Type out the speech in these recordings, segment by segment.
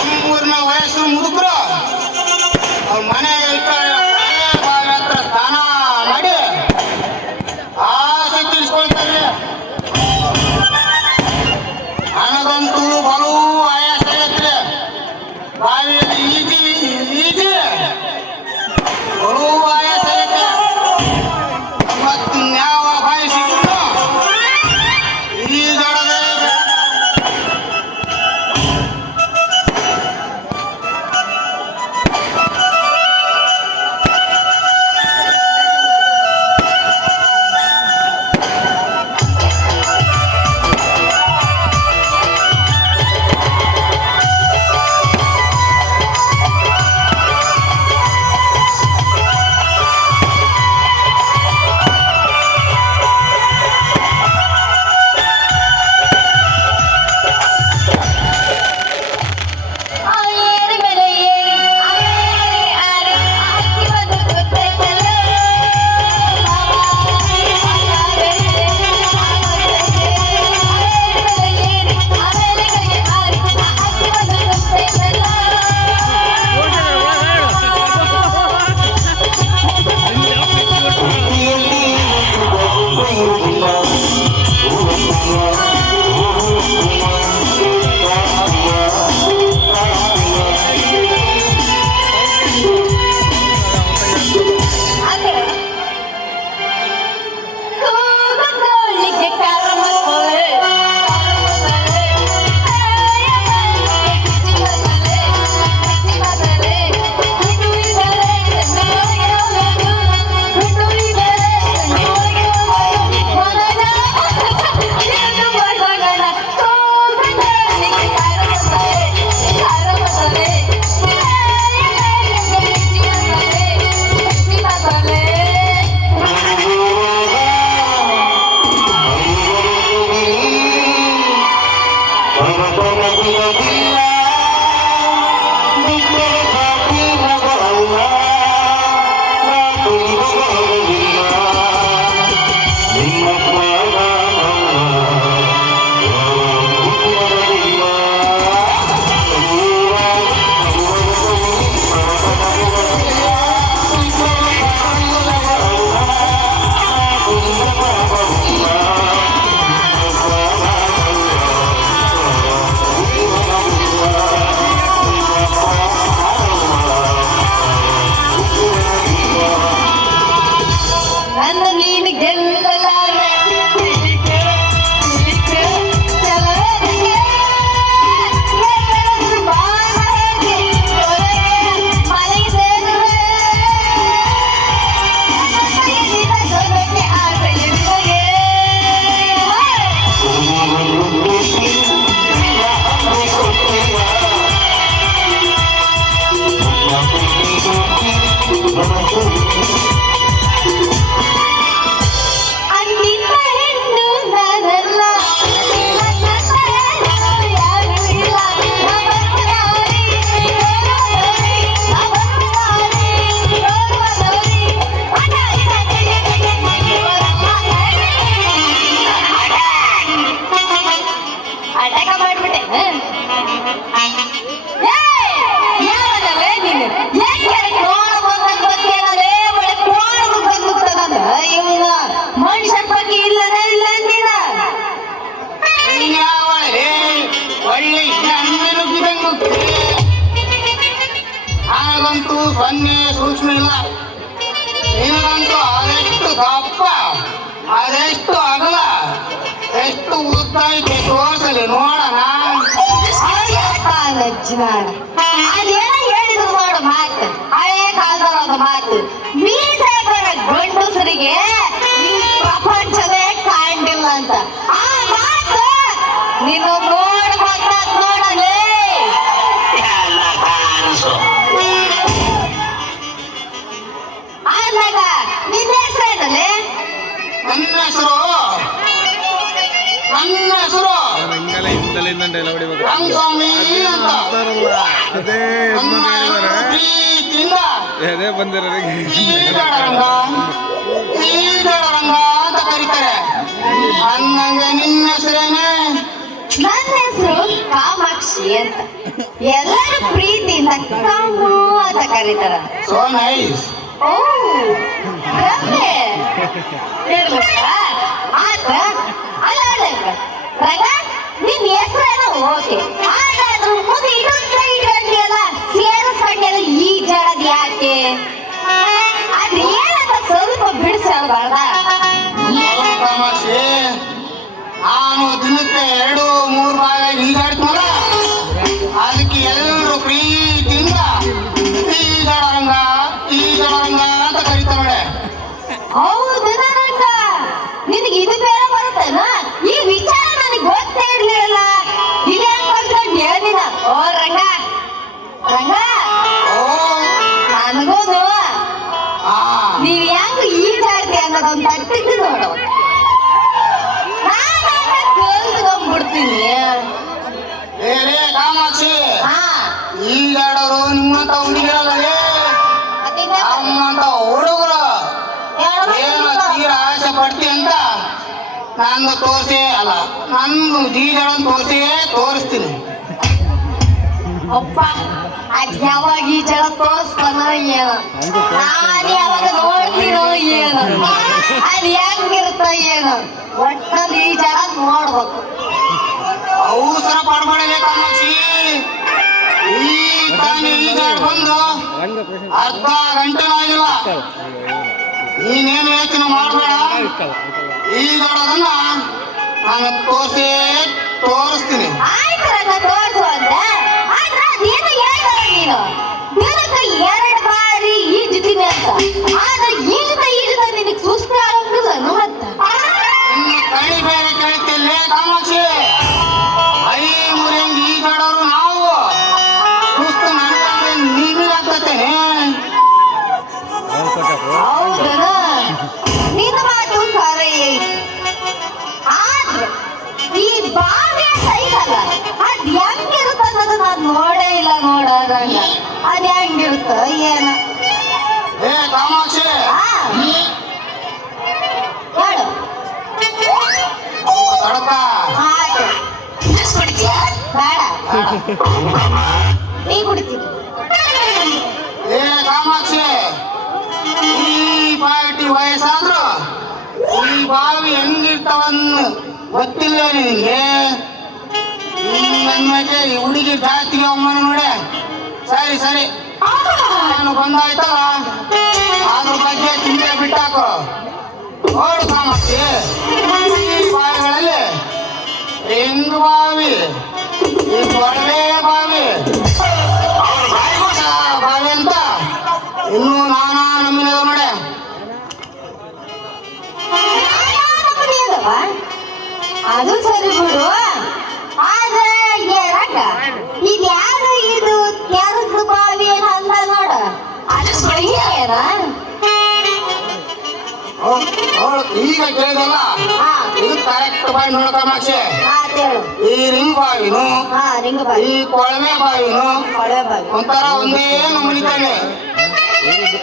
ಸಂಪೂರ್ಣ ವಯಸ್ಸು ಮುದುಕರು ಅವ್ರ ಮನೆ ಹತ್ರ ಸ್ನಾನ ಮಾಡಿ ಆಸೆ ತೀರಿಸ್ಕೊಳ್ತಾರೆ. ನನಗಂತೂ ಬಲು ಆಯಾಸ ಆಗತ್ತೆ. ಬಾವಿಯಲ್ಲಿ ಈಜಿ ಬಲು ಆಯಾಸ ಆಗತ್ತೆ. ಮತ್ತು ಯಾವ ಬಾಯಿ ಸಿಕ್ಕರು ಈಜಾಡದೆ. ಸೊನ್ನೆ ಸೂಕ್ಷ್ಮ ಇಲ್ಲ. ನಿನಗಂತೂ ಅದೆಷ್ಟು ದಪ್ಪ, ಅದೆಷ್ಟು ಅಗಲ, ಎಷ್ಟು ಉದ್ದ ಐತೆ ತೋರಿಸಲಿ ನೋಡೋಣ. ಅದೇನ ಹೇಳಿದ ಮೀಸೆ ಬರ ಗಂಡಸರಿಗೆ ಈ ಪ್ರಪಂಚವೇ ಕಾಣಿಲ್ಲ ಅಂತ ಆ ಮಾತು ನೀನು ನೋಡ್ಬೇಕಾದ್ ನೋಡಲೇ. ಎಲ್ಲ ಕಾಣಿಸು. ಆದಾಗ ನಿನ್ನ ಹೆಸರೇನಲ್ಲೇ? ನನ್ನ ಹೆಸರು ರಂಗಸ್ವಾಮಿ ಅಂತ. ಅದೇ ನನ್ನ ಹೆಸರು ಪ್ರೀತಿಯಿಂದ ಬಂದಿರೋರಿಗೆ ರಂಗ ಅಂತ ಕರೀತಾರೆ. ಹಂಗಂಗೆ ನಿನ್ನ ಹೆಸರೇನೆ? ನನ್ನ ಹೆಸರು ಕಾಮಾಕ್ಷಿ ಅಂತ. ಎಲ್ಲರೂ ಪ್ರೀತಿಯಿಂದ ಕಾಮು ಅಂತ ಕರೀತಾರ. So nice. ಓ ರಮ್ಯೆ ಹೇಳ್ಬೇಕಾ? ಆತ ಅಲ್ಲ ರಂಗ ನಿನ್ ಹೆಸರೇನೋ ಓಕೆ, ಆದ್ರೂ ಮುಂದೆ ಇನ್ನೊಂದು ಇಟ್ಕೊಂಡಿಯಲ್ಲ ಸೇರಿಸ್ಕೊಂಡಿಯಲ್ಲ ಈ ಜಡದ್ ಯಾಕೆ? ಅದ್ ಏನಂತ ಸ್ವಲ್ಪ ಬಿಡಿಸಿ ಅಲ್ಬಾರ್ದ? ಕಾಮಾಕ್ಷಿ, ನಾನು ದಿನಕ್ಕೆ 2-3 ಭಾಗ ಈಜಾಡ್ತೀನಲ್ಲ, ಅದಕ್ಕೆ ಎಲ್ಲರೂ ಪ್ರೀತಿಯಿಂದ ಈಜಾಡರಂಗ ಅಂತ ಕರೀತಾರೆ. ಹೌದು ರಂಗ, ನಿನಗೆ ಇದು ಬೇರೆ ಬರುತ್ತೇನ? ಈ ವಿಚಾರ ನನಗೆ ಗೊತ್ತೇ ಇರ್ಲಿಲ್ಲ. ಇದೇ ಕಲ್ತ್ಕೊಂಡ್ ಏನಿನ? ಓ ರಂಗ ರಂಗ, ಓ ನನಗೋದು ಆ ನೀವ್ ಹೆಂಗ್ ಈಜಾಡ್ತಿ ಅನ್ನೋದೊಂದು ತಟ್ಟಿದ್ದು ನೋಡು. ನಾನು ಕಲ್ತ್ಕೊಂಡ್ಬಿಡ್ತೀನಿ. ಏ ಕಾಮಾಕ್ಷಿ, ಹಾ ಈಜಾಡೋರು ನಿಮ್ಮಂತ ಹುಡುಗಿರಲ್ಲೇ, ನಮ್ಮಂತ ಹುಡುಗರು ಏನು ತೀರ ಆಸೆ ಪಡ್ತಿ ಅಂತ ನಂದು ತೋರಿಸಿ ಅಲ್ಲ, ನಂದು ಈಜಾಡೋನ್ ತೋರಿಸ್ತೀನಿ. ಅಪ್ಪ ಅದ್ ಯಾವಾಗ ಈ ಜನ ತೋರಿಸ್ತಾನೋ ಏನೋ, ನಾನು ಯಾವಾಗ ನೋಡ್ತೀನೋ ಏನೋ, ಅದ್ ಹೆಂಗಿರುತ್ತೋ ಏನೋ, ಒಟ್ಟಲ್ಲಿ ಈ ಜನ ನೋಡ್ಬೇಕು. ಅವಸರ ಪಡ್ಬೇಡ ಕಾಮಾಕ್ಷಿ. ಈ ತಾನೇ ಈಜಾಡ್ ಬಂದು ಅರ್ಧ ಗಂಟೆನೂ ಆಗಿಲ್ಲ. ನೀನೇನು ಯೋಚನೆ ಮಾಡಬೇಡ, ಈಜಾಡೋದನ್ನ ನಾನು ತೋರಿಸ್ತೀನಿ. ಆಯ್ತು ರಂಗ ತೋರಿಸು ಅಂತ. ಆದ್ರೆ ಅದೇನು ಹೇಳ್ತಾರ ನೀನು, ದಿನಕ್ಕೆ 2 ಬಾರಿ ಈಜುತ್ತೀನಿ ಅಂತ. ಆದ್ರೆ ಈಜುತ್ತಾ ನಿನಗೆ ಸುಸ್ತು ಆಗಂಗಿಲ್ಲ ಮತ್ತ? ಇನ್ನು ಕಳಿ ಬೇರೆ ಕೇಳ್ತಿಲ್ಲೇ ಕಾಮಾಕ್ಷಿ. ಐ ಮುರಿಯಂಗ್ ಈಜಾಡೋರು ನಾವು, ಸುಸ್ತು ನನಗೆ ನಿನಗಾಗ್ತತೇನೆ. ಹೌದನ? ನಿನ್ನ ಮಾತು ಖರೆ ಐತಿ. ಆದ್ರೆ ಈ ಬಾವಿಯ ಸೈಕಲ್ಲ ಅದ್ ಹೆಂಗಿರುತ್ತ ಅನ್ನೋದು ನಾನು ನೋಡೇ ಇಲ್ಲ ನೋಡೋದಂಗ. ಅದ್ ಹೆಂಗಿರುತ್ತ ಏನ? ಏ ಕಾಮಾಕ್ಷಿ, ಹೇಳು. ತಡಕ ಆಯ್ತು. ಬೇಡ ನೀ ಕುಡಿತೀನಿ. ಏ ಕಾಮಾಕ್ಷಿ, ಈ ಪಾರ್ಟಿ ವಯಸ್ಸಾದ್ರು ಈ ಬಾವಿ ಹೆಂಗಿರ್ತಾವನ್ನ ಗೊತ್ತಿಲ್ಲ ನಿನಗೆ. ನನ್ಮೇಲೆ ಈ ಹುಡುಗಿ ಜಾತಿಗೆ ಅಮ್ಮನ ನೋಡೆ. ಸರಿ ನಾನು ಬಂದಾಯ್ತಲ್ಲ, ಅದ್ರ ಬಗ್ಗೆ ಚಿಂತೆ ಬಿಟ್ಟಾಕು. ನೋಡು ಕಾಮಾಕ್ಷಿ, ಈ ಬಾವಿಗಳಲ್ಲಿ ಹೆಂಗ್ ಬಾವಿ, ಈ ಕೊಳವೆ ಬಾವಿ, ಬಾವಿ ಅಂತ ಇನ್ನೂ ನಾನಾ ನಮೂನೆ ಅದಾವ ನೋಡೆ. ಅದು ಸರಿ ಬಿಡು. ಆದ್ರೆ ರಂಗ ಇದ್ಯಾರು ಇದು ತೆರದ್ದು ಬಾವಿ ಏನ ಅಂದ ನೋಡ, ಅದು ಸರಿ ಏನ? ಈಗ ಕೇಳಿದಲ್ಲ, ಹಾ ಇದು ಕರೆಕ್ಟ್ ಬಾವಿ ನೋಡು ಕಾಮಾಕ್ಷಿ. ಹೇಳು. ಈ ರಿಂಗ್ ಬಾವಿನು ಹಾ ರಿಂಗ ಬಾವಿ, ಈ ಕೊಳವೆ ಬಾವಿನು ಕೊಳವೆ ಬಾವಿ. ಒಂಥರ ಒಂದೇ ನಮೂನಿತಾನೆ.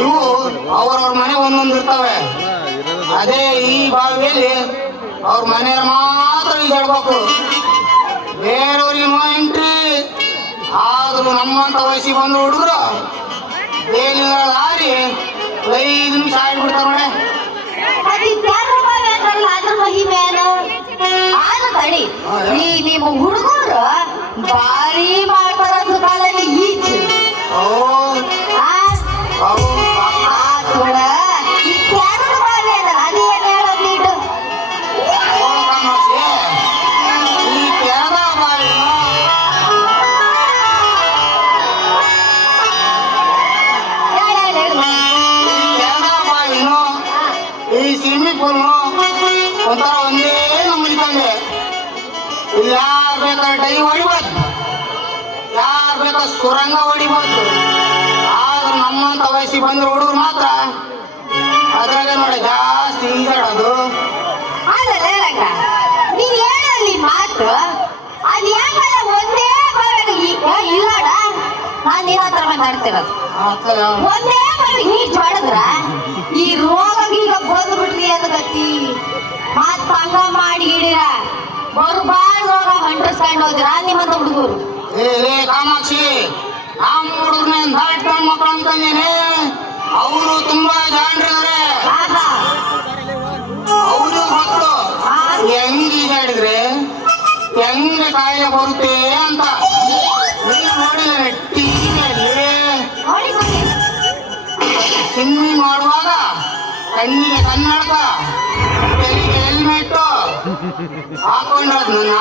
ಇವು ಅವ್ರವ್ರ ಮನೆ ಒಂದೊಂದು ಇರ್ತವೆ. ಅದೇ ಈ ಬಾವಿಯಲ್ಲಿ ಅವ್ರ ಮನೆಯವ್ರು ಮಾತ್ರ ಈಜಾಡ್ಬೇಕು, ಬೇರೆಯವ್ರಿಗೆ ನೋ ಎಂಟ್ರಿ. ಆದ್ರೂ ನಮ್ಮಂತ ವಯಸ್ಸಿಗೆ ಬಂದು ಹುಡುಗರು ಬೇಲಿನ ಹಾರಿ 5 ನಿಮಿಷ ಆಗಿಬಿಡ್ತಾರ ನೋಡೆ. ಅದು ತೆರದ್ದು ಬಾವಿ ಅಂದ್ರಲ್ಲ, ಅದ್ರ ಮಹಿಮೆ ಏನು? ಆದ್ರೂ ತಡಿ, ಈ ನಿಮ್ಮ ಹುಡುಗರು ಬಾರಿ ಮಾಡ್ತಾರ ಕಾಲಲ್ಲಿ ಈಜು. ಓ ಆ ಅವು ಕೂಡ ಈ ತೆರದ್ದು ಬಾವಿ ಅದ, ಅದೇನು ಹೇಳೋದು ನೀಡು? ನೋಡು ಕಾಮಾಕ್ಷಿ, ಈ ತೆರೆದ ಬಾವಿನು ಹೇಳು. ಈ ಬೇಕಾದ್ರೆ ಡೈ ಹೊಡಿಬೋದು, ಯಾರು ಬೇಕಾದ್ರೆ ಸುರಂಗ ಹೊಡಿಬೋದು. ಆದ್ರೆ ನಮ್ಮಂತ ವಯಸ್ಸಿಗೆ ಬಂದ್ರೆ ಹುಡುಗರು ಮಾತ್ರ ಅದ್ರಾಗ ನೋಡಿ ಜಾಸ್ತಿ ಈಜಾಡೋದು. ಅದಲ್ಲ ರಂಗ, ನೀನ್ ಹೇಳಲ್ಲಿ ಮಾತು ಅದ್ ಯಾಕಲ್ಲ ಒಂದೇ ಇಲ್ಲಡ. ನಾನ್ ನಿನ್ನ ಹತ್ರ ಮಾತಾಡ್ತಿರೋದು, ಒಂದೇ ಈಜ್ ಮಾಡಿದ್ರ ಈ ರೋಗ ಈಗ ಬಂದ್ಬಿಟ್ರಿ ಅಂದ್ಗತಿ. ಮತ್ ಹಂಗ ಮಾಡಿ ಹಿಡಿರ ಬರ್ಬಾರ್ ರೋಗ ಹೊಂಟಿಸ್ಕೊಂಡು ಹೋದ್ರ ನಿಮ್ಮಂತ ಹುಡುಗರು. ಏ ಕಾಮಾಕ್ಷಿ, ನಮ್ಮ ಹುಡುಗನ ದಾಟ್ ಮಕ್ಕಳು ಅಂತಂದೇನೆ, ಅವರು ತುಂಬಾ ಜಾಣ್ರಿದ್ದಾರೆ. ಅವರು ಗೊತ್ತು ಹೆಂಗ್ ಈಜಾಡಿದ್ರೆ ಹೆಂಗ ಕಾಯಿಲೆ ಬರುತ್ತೆ ಅಂತ. ನೀನು ನೋಡಿಲ್ಲ ಟಿವಿಯಲ್ಲಿ ಸ್ವಿಮ್ಮಿಂಗ್ ಮಾಡುವಾಗ ಕಣ್ಣಿಗೆ ಕನ್ನಡಕ, ತಲೆಗೆ ಹೆಲ್ಮೆಟ್ ಹಾಕೊಂಡ್ರದ್ ನನ್ನ